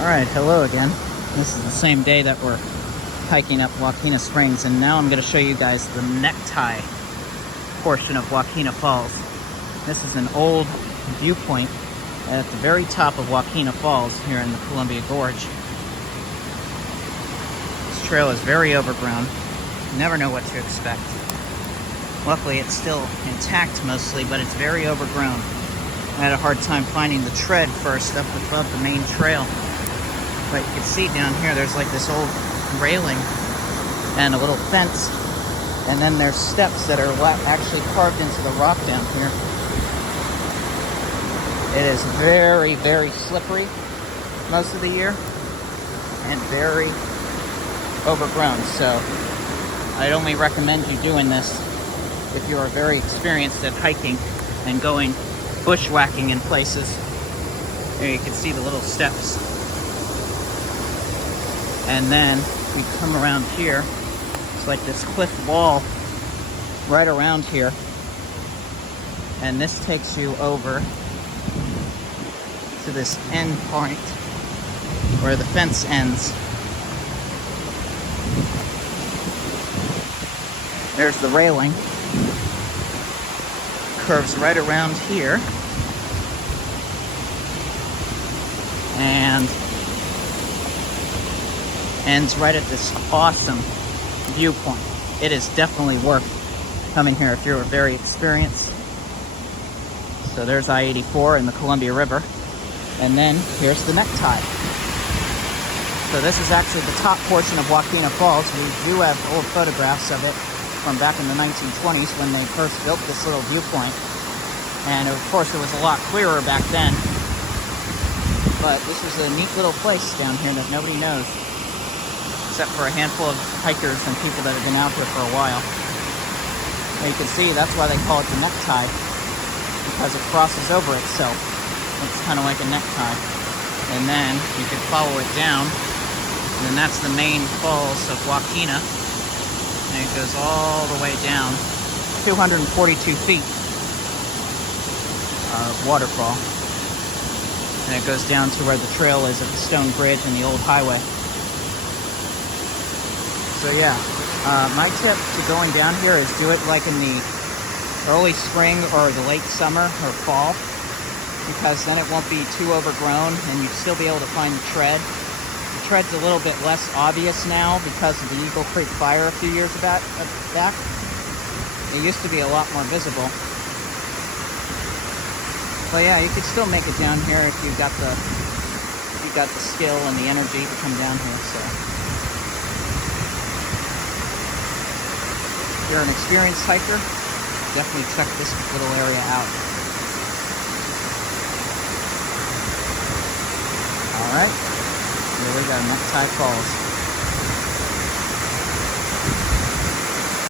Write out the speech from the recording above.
Alright, hello again. This is the same day that we're hiking up Wahkeena Springs, and now I'm going to show you guys the Necktie portion of Wahkeena Falls. This is an old viewpoint at the very top of Wahkeena Falls here in the Columbia Gorge. This trail is very overgrown. You never know what to expect. Luckily it's still intact mostly, but it's very overgrown. I had a hard time finding the tread first up above the main trail. But you can see down here there's like this old railing and a little fence, and then there's steps that are actually carved into the rock down here. It is very, very slippery most of the year and very overgrown, so I'd only recommend you doing this if you are very experienced at hiking and going bushwhacking in places. There you can see the little steps. And then we come around here. It's like this cliff wall right around here. And this takes you over to this end point where the fence ends. There's the railing. Curves right around here. And ends right at this awesome viewpoint. It is definitely worth coming here if you're very experienced. So there's I-84 and the Columbia River. And then here's the Necktie. So this is actually the top portion of Wahkeena Falls. We do have old photographs of it from back in the 1920s when they first built this little viewpoint. And of course it was a lot clearer back then. But this is a neat little place down here that nobody knows, except for a handful of hikers and people that have been out here for a while. And you can see that's why they call it the Necktie, because it crosses over itself. It's kind of like a necktie. And then you can follow it down, and then that's the main falls of Wahkeena. And it goes all the way down, 242 feet of waterfall. And it goes down to where the trail is at the stone bridge and the old highway. So yeah, my tip to going down here is do it like in the early spring or the late summer or fall, because then it won't be too overgrown and you'd still be able to find the tread. The tread's a little bit less obvious now because of the Eagle Creek fire a few years back. It used to be a lot more visible. But yeah, you could still make it down here if you've got the skill and the energy to come down here. So if you're an experienced hiker, definitely check this little area out. Alright, here we go, Necktie Falls.